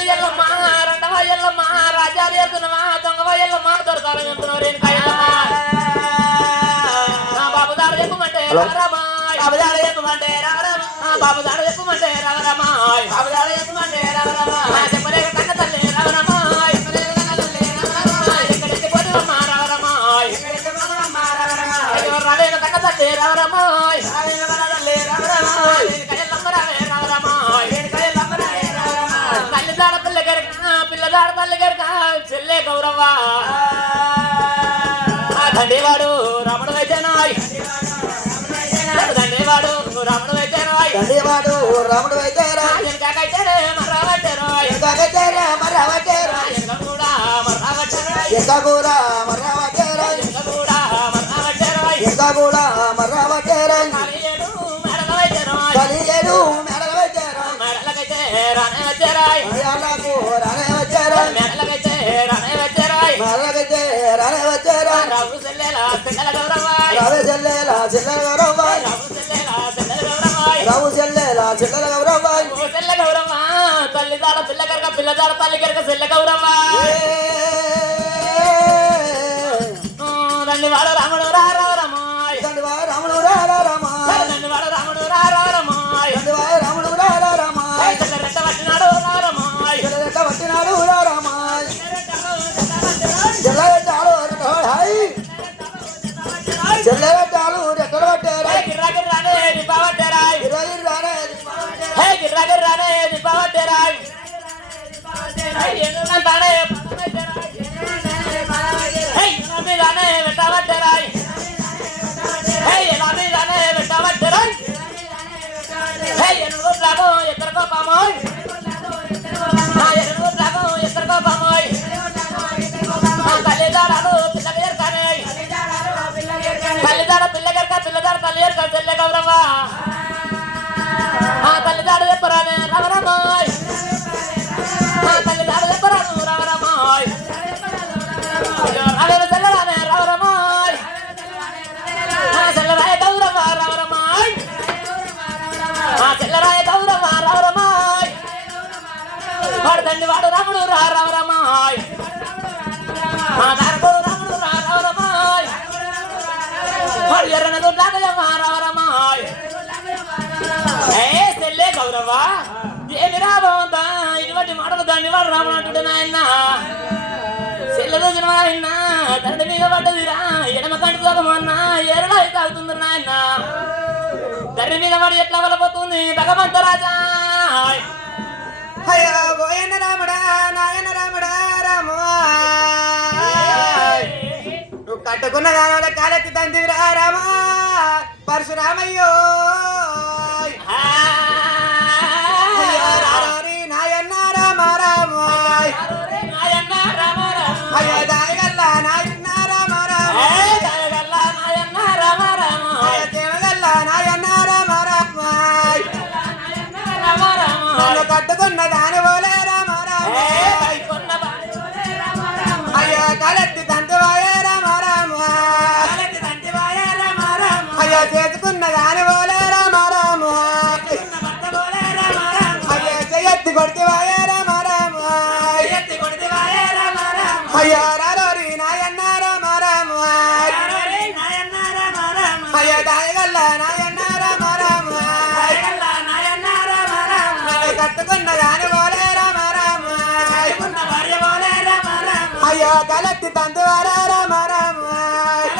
తల్లి ఎల్లమ్మ రెండవ ఎల్లమ్మ రాజాలు ఎత్తునమా దొంగవ ఎల్లమ్మ దొరకాలని చెప్తున్నారు బాబుదారు చెప్పమంటే రామాయ్ బాబుదారు చెప్పమంటే బాబుదారు చెప్పమంటే రామాయ్ బాబుదారు చెప్పమంటే రామాయ్ చెప్పలేక కన్న తల్లి రామాయ్ ఎక్కడెత్తి పోతున్నమ్మా రామాయ్ రాలేను కన్న తల్లి రామాయ్ తల్లిదార పిల్లదార తల్లి గరక చెల్లె గౌరవ్వ దండేవాడు రాముడు వైద్యనాయ్ దండేవాడు రాముడు వైద్యనాయ్ దండేవాడు రాముడు వైద్యనాయ్ ఎంకాకైతేనే మర్రావట్టేరాయ్ ఎంకాకైతేనే మర్రావట్టేరాయ్ ఎంకూడా మర్రావట్టేరాయ్ ఎంకూడా మర్రావట్టేరాయ్ ఎంకూడా మర్రావట్టేరాయ్ ఎంకూడా మర్రావట్టేరాయ్ కలియేడు మెడల వైద్యనాయ్ కలియేడు మెడల వైద్యనాయ్ మెడలకైతే రానే వచ్చేరాయ్ అయ్యాలకు రానే వచ్చేరాయ్ మెడలకైతే రానే వచ్చేరాయ్ మెడలకైతే రానే వచ్చేరాయ్ రావు సెల్లెలా సెల్లెల గౌరవాయ్ రావు సెల్లెలా సెల్లెల గౌరవాయ్ రావు సెల్లెలా సెల్లెల గౌరవాయ్ రావు సెల్లెలా సెల్లెల గౌరవాయ్ ఓ సెల్ల గౌరవ్వ తల్లిదార పిల్ల గరక పిల్లదార తల్లి గరక సెల్ల గౌరవ్వ దండివాడు రాముడు రామాయ్ దండివాడు రాముడు రామాయ్ దండివాడు రాముడు రామాయ్ దండివాడు రాముడు రామాయ్ చెల్లరెట్ట పట్టినాడు రామాయ్ చెల్లెట పట్టినాడు రామాయ్ చెల్లెటాలు హాయ్ చెల్లెటాలు రెక్కలు పట్టారాయ్ గిర్రాగిర్రానే నింపవట్టేరాయ్ గిర్రాగిర్రానే హే గిర్రాగిర్రానే నింపవట్టేరాయ్ ఏనునంతానే హే ఎలామీదానే వెంటవట్టేరాయ్ హే ఎలామీదానే వెంటవట్టేరాయ్ హే ఎనుగుట్లాగో ఎక్కడికో పామోయ్ ఎనుగుట్లాగో ఎక్కడికో పామోయ్ తల్లిదారాలు పిల్లగెరకానే తల్లిదార పిల్లగెరక పిల్లదార తల్లి ఎరక చెల్లె గౌరవ్వ తల్లిదారు చెప్పరానే రమరమాయ్ తల్లిదారు చెప్పరాను రమరమాయ్ అదే చెల్లరానే రమరమాయ్ చెల్లరాయ గౌరవ్వ రమరమాయ్ చెల్లరాయ గౌరవ్వ రమరమాయ్ వాడు తండ్రి వాడు రాముడు రమరమాయ్ రాముడు రమరమాయ్ వాడు ఎర్రన దుడ్లాగయ్యమ్మ రమరమాయ్ సెల్లే గౌరవ్వ ఏమి రాబోతా ఇటువంటి మాటలు దాన్ని వాడు రాముడు అంటుంటే నాయన సెల్లె రోజున ఆయన తండ్రి మీద పడ్డదిరా ఎడమ కంటి తోకమన్నా ఎరలా అయితే అవుతుంది నాయన తండ్రి మీద పడి ఎట్లా వలపోతుంది భగవంత రాజా అయ్యో పోయన రాముడా నాయన రాముడా రాము నువ్వు కట్టుకున్న దానివల్ల కాలెత్తి తందివిరా రామా పరశురామయ్యో నాయన్న రామ రామాయ్ అయ్యో దాయగల్లా నాయన్న రామ రామాయ్ దేవగల్లా నాయన్న రామ రామాయ్ నన్ను కట్టుకున్న దాని పోలే రామ రామాయ్ అయ్యో కాలెత్తి తంతివాయే రామ రామాయ్ అయ్యో చేసుకున్న దాని పోలే రామ రామాయ్ అయ్యో చెయ్యెత్తి కొడితివాయే రామ రామాయ్ అయ్యో రారోరి నాయన్న రామ రామాయ్ అయ్యో దాయగల్లా నాయన్న రామ రామాయ్ కట్టుకున్న దాని పోలే రామ రామాయ్ అయ్యో కలెత్తి తంతువారా రామ రామాయ్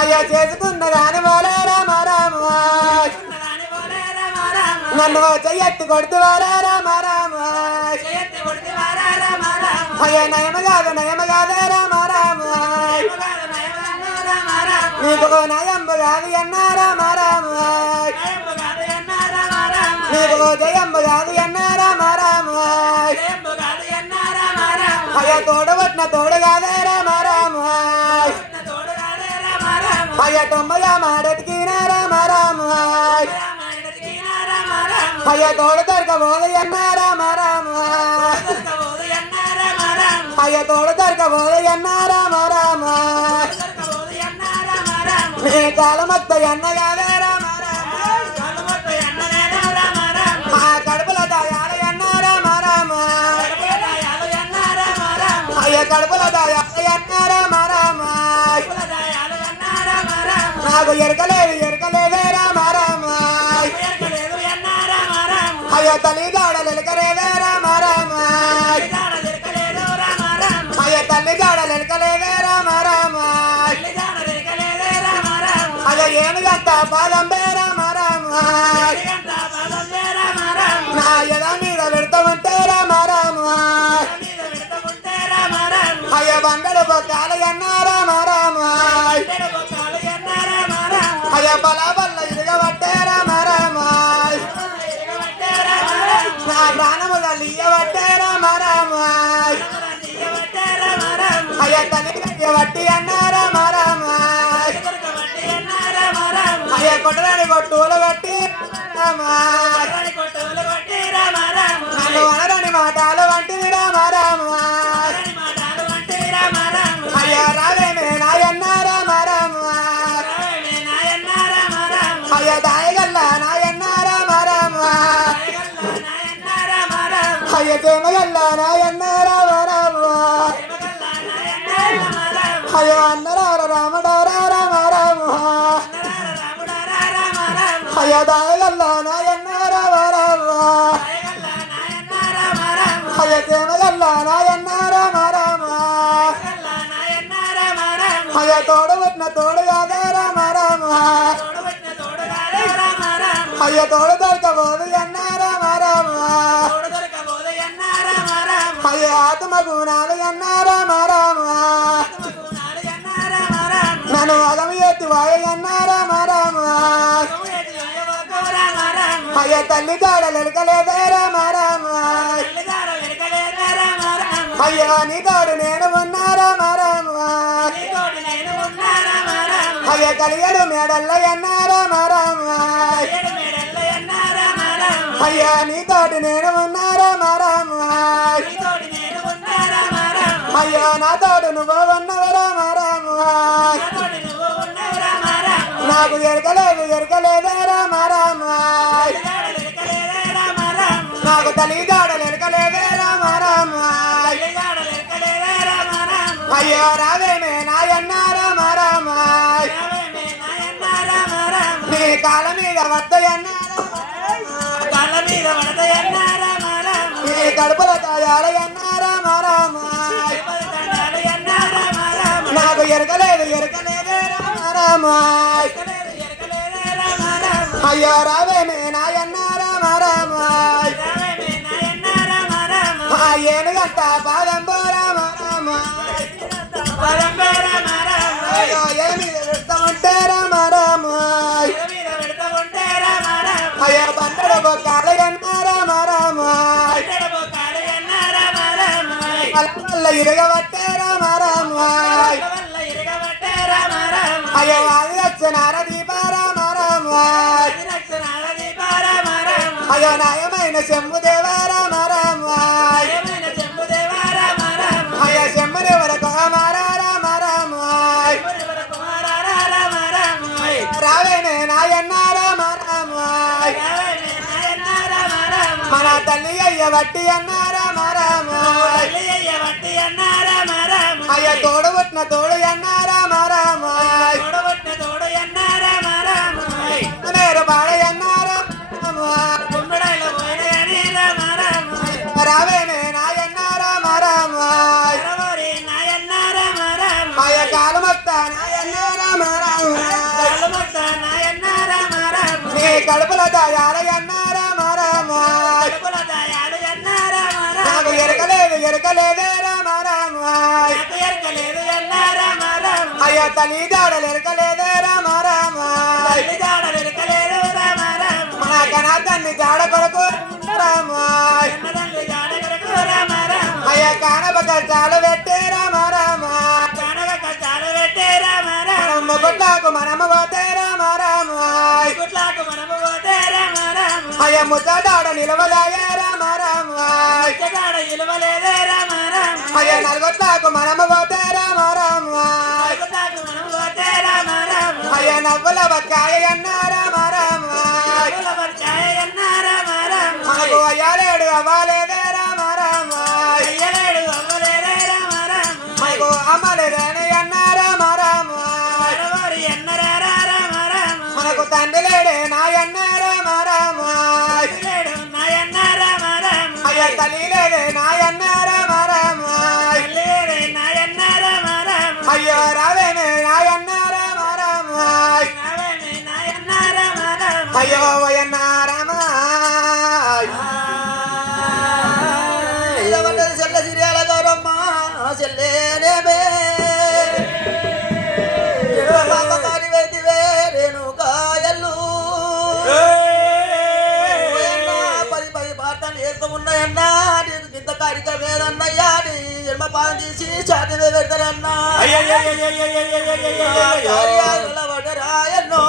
అయ్యో చేసుకున్న దాని పోలే రామ రామాయ్ నన్ను చెయ్యెత్తి కొడుతువారా రామ రామాయ్ అయ్యో నయమ కాదే రామ రామాయ్ నీకు నయంబు కాదు అన్న రామ రామాయ్ నీకు జయంబు కాదు అన్న రామ రామాయ్ అయ్యో తోడబట్టిన తోడు కాదే రామ రామాయ్ అయ్యో తొమ్మగా మాడెతికిన రామ రామాయ్ అయ్యో తోడు దొరకబోదు అన్న రామ రామాయ్ అయ్యో తోడు దొరకబోదు అన్న రామ రామాయ్ నీ కాలమత్త అన్న కాదే రామ రామాయ్ ఆ కడుపుల దయాల అన్న రామ కడుపుల రామ రామ నాకు ఎరకలేదే రామ రామ అయ్యో తల్లి జాడలు ఎలకలేదే రామ రామ అయ్యో తల్లి జాడలు ఎలకలేదే రామ రామ అయ్యో ఏనుగంత పాదం రామ రామ నా ఎద మీద పెడతామంటే రామ రామ అయ్యో బండలు బొక్కాలు అన్నా రామ రామ అయ్యో బల ఇరగబట్టే రామ రామ నా ప్రాణము తల్లియబట్టే రామ రామ అయ్యో తల్లి వట్టి అన్నా రామ రామ అయ్యో కొట్టరాని కొట్టులు కట్టి రామ నన్ను అనరాని మాటలు వంటివి రామ రామ అయ్యో రావేమే నాయన్న రామ రామ అయ్యో దాయగల్ల నాయన్న రామ రామ అయ్యో చేమగల్ల నాయన్న రామ రామ అయ్యో అన్నరార రామడారా రామ రామ అయ్యో దాయగల్ల నాయన్న రామ రామ అయ్యో చేమగల్ల నాయన్న రామ రామ అయ్యో తోడు పుట్టిన తోడు కాదా రామ రామ అయ్యో తోడు దొరకబోదు అన్న రామ రామ అయ్యో ఆత్మ గుణాలు అన్న రామ రామ నన్ను అగమి ఎత్తి వాయ అన్న రామ రామ అయ్యో తల్లి కాడలు ఎలకలేదే రామ రామ అయ్యో నీ తోడు నేను ఉన్నా రామ రామ అయ్యో కలిగడు మేడల్ల అన్న రామ రామ అయ్యా నీ తోటి నేను ఉన్నా రామ రామ అయ్యా నా తోడు నువ్వు ఉన్నవు రామ రామ నాకు ఎరకలేదే రామ రామ నాకు తల్లి జాడలు ఎరకలేదే రామ రామ అయ్యో రావేమే నాయన్న రామ రామ నీ కాళ్ళ మీద వద్దయన్న నీ కడుపుల కాయాలయన్న రామ రామ నాకు ఎరకలేదే రామ రామ అయ్యో రావేమే నాయన్న రామ రామ ఏనుగంత పాదం రామ రామ అయ్యో ఏమి పెడతామంటే రామ రామ అయ్యో బండడు బొక్కాలు అన్న రామ రామ వల్ల ఇరగబట్టే రామ రామ అయ్యో అది వచ్చినార దీప రామ రామ అయ్యో నాయమైన శంభు దేవ రామ రామ అయ్యో శంభుని వరకు మారా రామ రామ రావేనే నాయన్న రామ రామ మన తల్లి అయ్య వట్టి అన్న రామ రామ అయ్య తోడు పుట్టిన తోడు అన్న రామ రామ నేను పాడయన్న రామ రావేనే నాయన్న రామ రామ అయ్య కాలు మొత్త నాయన్న రామ రామ నీ కడుపుల దాయాలయన్న రామ రామ నాకు ఎరకలేదే రామ రామ అయ్యో తల్లి జాడలు ఎరకలేదే రామ రామ మన కనాతన్ని జాడ కొరకు రామ అయ్యో కానబక చాలు పెట్టే రామ రామ ముకుట్లకు మనము పోతే రామ రామ అయ్య ముచ్చటాడ నిలవదాయే రామ రామ అయ్య నలుగొట్లకు మనము పోతే రామ రామ అయ్య నవ్వుల బక్కాయ అన్న రామ రామ మనకు అయ్యాలేడు అవ్వాలేదే రామ రామ తండ్రి లేడే నాయన్న రామ రామ నాయన్న రామ రామ అయ్య తల్లి లేడే నాయన్న రామ రామ నాయన్న రామ రామ అయ్యో రావేమే నాయన్న రామ రామ నాయన్న రామ రామ అయ్యో వయన్న రామ చెల్ల సిరియాల గౌరమ్మ చెల్లేనేమే పాపకారి వేదివే రేణుకాయల్లు పది పది పాటలు వేస్తూ ఉన్నాయన్నా నీకు ఇంత కారిక వేదన్నయ్యా నీ జన్మ పాదం తీసి చాటి పెడతారన్నా వడరాయన్నో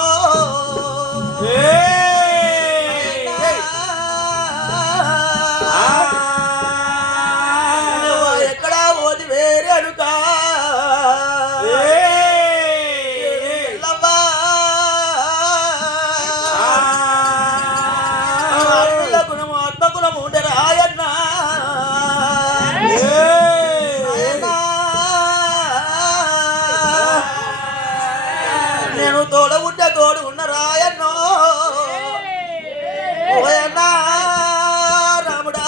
ఎక్కడా ఓది వేరే అనుకా గుణము ఆత్మగుణము ఉండే రాయన్న నేను తోడ ఉంటే తోడు ఉన్న రాయన్నో ఓయన్నా రాముడా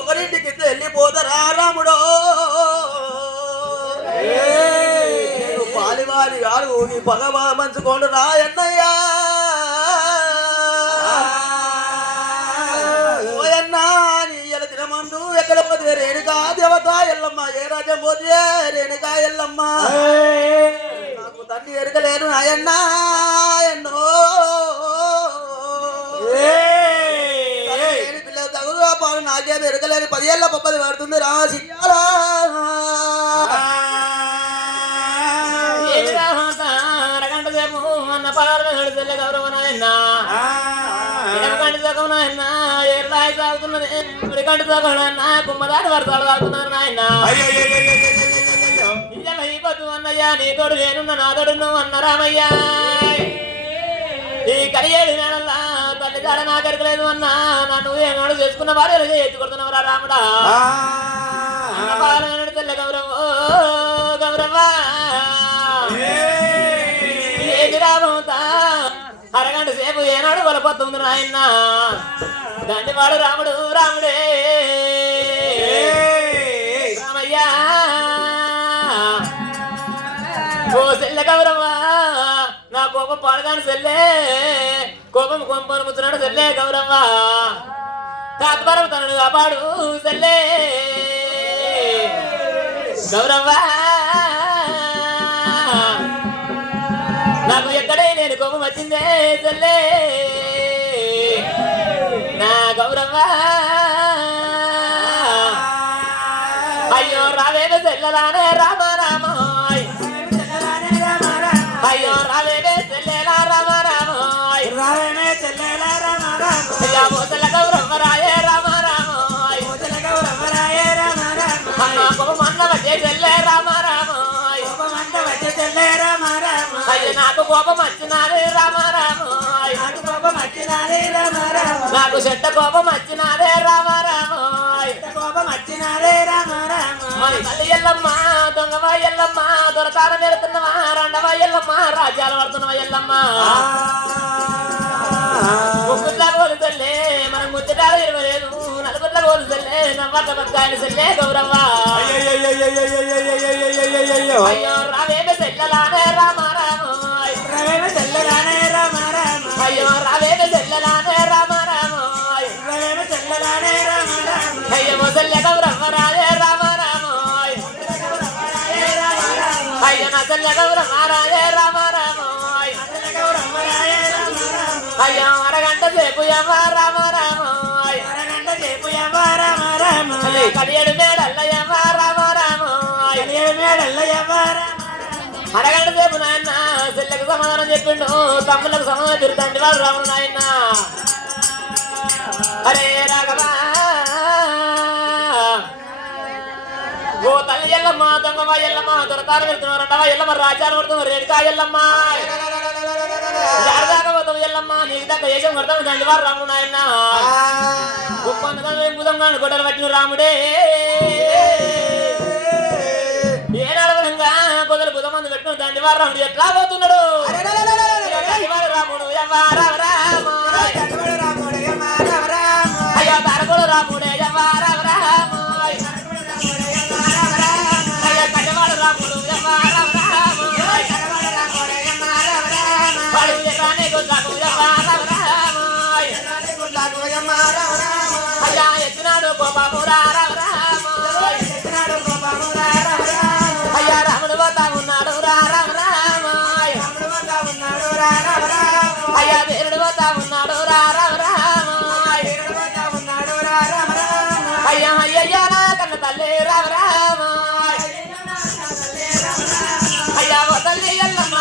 ఒకరింటికి వెళ్ళిపోతారా రాముడో పాలివారి గారు నీ పగవా మంచుకోండు రాయన్నయ్యా ఓయన్నా నీ ఎల తినమందు ఎక్కడ పోతే రేణుకా దేవత ఎల్లమ్మ ఏ రాజ్యం పోతే రేణుకా ఎల్లమ్మ నాకు తండ్రి ఎరగలేను నాయన్నా ఎన్నో పిల్లలు తగులుగా పాలు నాకేం ఎరగలేని 10 ఏళ్ళ పప్పది పడుతుంది రాసి అరగంట సేపు అన్న పదార్థం తెల్ల గౌరవ నాయన్న ఎడమకంటి సగం నాయన్న ఏర్లాయి సాగుతున్నది ముడికంటి సగం నాయన్న కుమ్మదాని వర్షాలు సాగుతున్నారు నాయన్న ఇయ్యాల ఈ పొద్దు అన్నయ్యా నీ తోడు నేనున్న నా తోడు నువ్వు అన్న రామయ్యా ఈ కలియేడు నేనల్లా తల్లి కాడ నాకు ఎరకలేదు అన్నా నన్ను ఏనాడు చేసుకున్న భార్యలు ఎత్తుకొడుతున్నవరా రాముడా అన్న పాలన తెల్ల గౌరవ గౌరవ ఏది రాబోతా అరగంట సేపు ఏనాడు వలపోతుంది నాయన్న దండివాడు రాముడు రాముడే రామయ్యా ఓ సెల్ల గౌరవ్వ నా కోపం పాడగాను సెల్లే కోపం కొంపను ముచ్చినాడు సెల్లే గౌరవ్వ తాత్పరం తనను కాపాడు సెల్లే గౌరవ్వ నాకు ఎక్కడే నేను కోపం వచ్చిందే సెల్లే నా గౌరవ్వ అయ్యో రావేవే సెల్లలానే రామ రామ అయ్యో రావేవే సెల్లేలా రామ రామ రావే చెల్లెలా రామ రామ అయ్యా మోసల గౌరవ్వ రాయే రామ రామ మొదల గౌరవరాయే రామ రామ అన్న కోపమన్న వచ్చే సెల్లే రామ రామ కోపమంత వచ్చే చెల్లె రామ రామ అయ్యో నాకు కోపం వచ్చినాదే రామ రామ నాకు కోపం వచ్చినాదే రామ రామ నాకు చెడ్డ కోపం వచ్చినాదే రామ రామ కోపం వచ్చినాదే రామ రామ మన తల్లి ఎల్లమ్మ దొంగవా ఎల్లమ్మ దొరకారం వెళుతున్నవా రెండవా ఎల్లమ్మ రాజ్యాలు పడుతున్నవా ఎల్లమ్మ ముగ్గుర్ల గోలు సెల్లే మనం ముచ్చటాలు ఇరవలేదు నలుగుర్ల గోలు సెల్లే నవ్వట బక్కాయలు సెల్లే గౌరవ్వ అయ్యో రావేమే సెల్లలానే రామ రామ రావే చెల్లెలానే రామ రామ అయ్యో రావేమే సెల్లలానే రామ రామ రావే చెల్లెలానే రామ రామ అయ్యో మొసల్లె గౌరవ్వ రాయే రామ రామ అయ్యో నా సెల్లె గౌరవ్వ రాయే రామ రామ గౌరవరాయే రామ రామ అయ్యో అరగంట సేపు ఎవ్వ రామ రామ అరగంట సేపు ఎవ్వ రామ రామ కలియడు మేడల్ల ఎవ్వ రామ రామ మేడల్ల ఎవ్వ రామ అరగంట సేపు నాయన సెల్లెకు సమాధానం చెప్పిండు తమ్ములకు సమాధానం తిరుగుతండి వాళ్ళు రాముడు నాయన అరే రాఘవా ఓ తల్లి ఎల్లమ్మ దొంగవా ఎల్లమ్మ దొరకారు వెళ్తున్నారు రెండవా ఎల్లమ్మ రాజాలు కొడుతున్నారు రేణుకా ఎల్లమ్మ దాకా పోతావు ఎల్లమ్మ నీకు దగ్గర వేషం కొడతాము దండి వారు రాముడు నాయన బుధంగా గొడ్డలు పట్టిన రాముడే ఏ నడవలంగా గొడవలు బుధమంది పెట్టిన దండి దండివాడు రాముడు ఎట్లా పోతున్నాడు దండివాడు రాముడు అయ్యా తరకుడు రాముడే అయ్యా కన్నవాడు రాముడు వాడు ఎలానే గుండాకు అయ్యా ఎత్తినాడు కోపము అయ్యా రాముడు పోతా ఉన్నాడు అయ్యా వీరుడు పోతా ఉన్నాడు అయ్యా అయ్యయ్యా నా కన్న తల్లి అయ్యా ఓ తల్లి ఎల్లమ్మ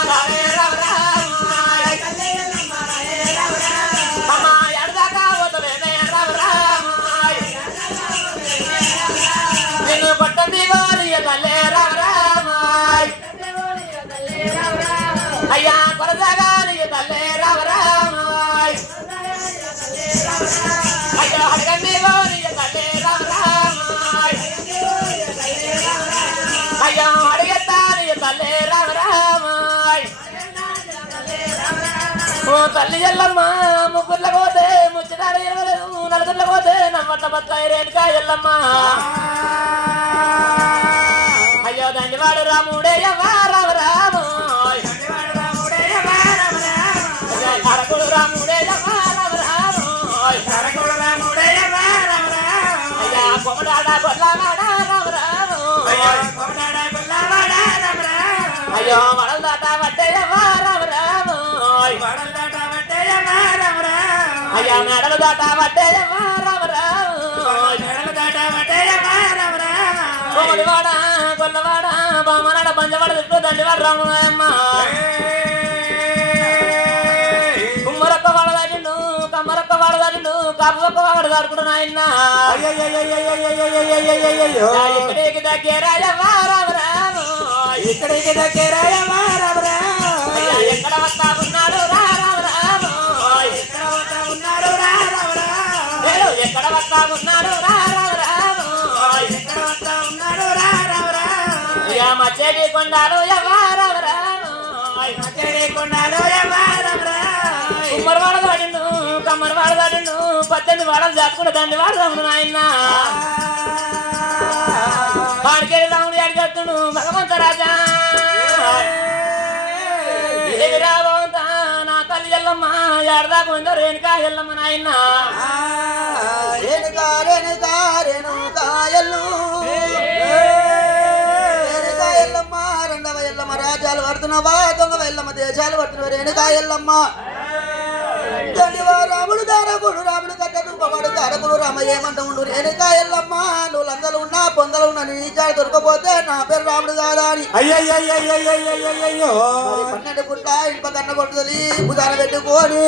అమ్మ ఎడదాకా పోతలేనే నిన్ను కొట్టంది వారి తల్లి అయ్యా కొరసాగా నీ తల్లి అయ్యా అడగండి వారి తల్లి అయ్యా అడిగెత్తా నీ తల్లి ఓ తల్లి ఎల్లమ్మ ముగ్గుర్ల పోతే ముచ్చటాడు ఎరగలేదు నలుగుర్ల పోతే నమ్మట్ల బత్తాయి రేణుకా ఎల్లమ్మ అయ్యో దండివాడు రాముడే రాము అరకుడు రాముడే అయ్యా కొమడాడ గొల్లవాడ రాము అయ్యో వడల దాట వడ్డే రాము అయ్యా మెడలు దాట వడ్డే కొమడివాడ గొల్లవాడ బామనాడ పంచవాడ చుట్టూ దండివాడు రామునాయమ్మ కుమ్మరొక్క వాడ దాటిండు కమ్మరొక్క వాడ దాటిండు కాపుొక్క వాడు దాడుకుంటు నాయన్న ఇక్కడికి దగ్గరాయమ్మ రాము ఇక్కడికి దగ్గరాయమ్మ రాము ఎక్కడ వస్తా ఉన్నాడు రాము ఎక్కడ వస్తా ఉన్నాడు మచ్చేటి కొండాలు కుమ్మరి వాడ దాడిండు కమ్మరి వాడ దాడిండు 18 వాడలు దాటుకుంటే దండి వాడు రాముడు నాయన్న వాడికెళ్ళి రాముడు అడిగేస్తున్నాడు భగవంత రాజా ఏది రావంత నా తల్లి ఎల్లమ్మ ఎడదాకా ఉందో రేణుకా ఎల్లమ్మ నాయన్న ఎల్లమ్మ రెండవ ఎల్లమ్మ రాజ్యాలు పడుతున్నావా దొంగ ఎల్లమ్మ దేశాలు పడుతున్నావా రేణుకా ఎల్లమ్మ రాముడు దారకుడు రాముడు కట్ట దుంపవాడు దారకుడు రామ ఏమంట ఉండు రేణుకా ఎల్లమ్మ నువ్వు లంగలు ఉన్నా పొందలు ఉన్నా నీ చాలు దొరకపోతే నా పేరు రాముడు కాదా అని అయ్యో 12 పుట్ల ఇంప కన్న కొట్టుదలి భుజాన పెట్టుకొని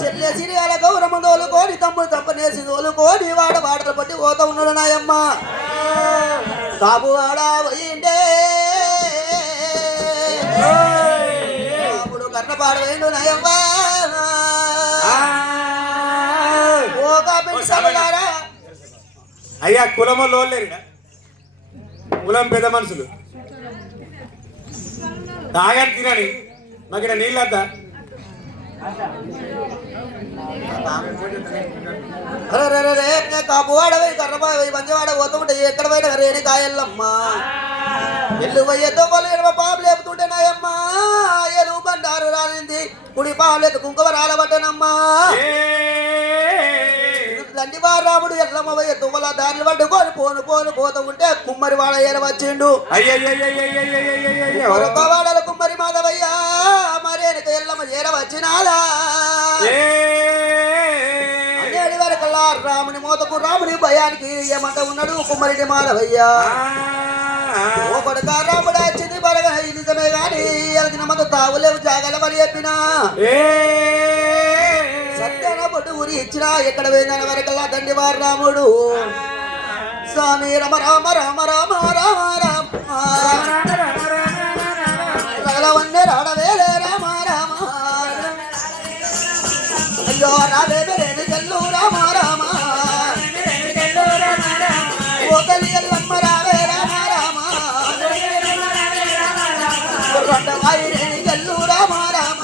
చెల్లె సిరియాల గౌరమ్మ తోలుకొని తమ్ముడు తప్పనేసి తోలుకొని వాడలు పట్టి పోతా ఉన్నాడు నాయమ్మ కాపు వాడా పోయిండే రాముడు కన్నపాడు వేయండు నాయమ్మ అయ్యా కులము లోలేరు కులం పెద్ద మనుషులు తాగని తినని మాకు నీళ్ళద్దా కాపు వాడవై కర్రబాయి మంచివాడ పోతుంటే ఎక్కడ పోయిన రేణుకా ఎల్లమ్మ ఎల్లు పోయేతో వాళ్ళు పాపు లేపుతుంటే నాయమ్మ ఎలుగు బండారు రాలింది కుడి పాలు కుంకుమ రాలబడ్డనమ్మా దండివాడు రాముడు ఎల్లమ్మ పోయే తువ్వల దారిని పట్టుకొని పోను పోతూ ఉంటే కుమ్మరి వాడ ఏర వచ్చిండు వాడల కుమ్మరి మాధవయ్య మరేనక ఎల్లమ్మ ఏర వచ్చినాలా అనేటి వరకల్లా రాముని మోతకు రాముని భయానికి ఏమంట ఉన్నాడు కుమ్మరిని మాధవయ్య ఓ కొడుక రాముడు వచ్చింది బరగా నిజమే గాని ఎలదిన మందు తావులేవు జాగలమని చెప్పినా సత్యాన పట్టు ఊరి ఇచ్చినా ఎక్కడ పోయిందని వరకల్లా దండివారు రాముడు స్వామి రమ రామ రామ రామ రామ రామ రగలవన్నే రాడవేలే రామ రామ అయ్యో రావే రేణు చెల్లు రామ రామ ఓ తల్లి ఎల్లమ్మ రావే రామ రామ రెండవాయి రేణికెళ్ళు రామ రామ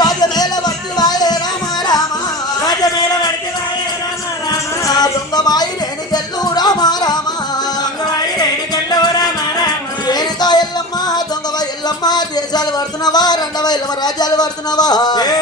రాజమేల భక్తి వాయే రామ రామ రాజమేల వడికి వాయే రామ రామ దొంగవాయి రేణికెళ్ళు రామ రామ దొంగవాయి రేణుకెళ్ళు రామ రామ రేణుకా ఎల్లమ్మ దొంగవ ఎల్లమ్మ దేశాలు పడుతున్నావా రెండవ ఎల్లమ్మ రాజ్యాలు పడుతున్నావా ఏ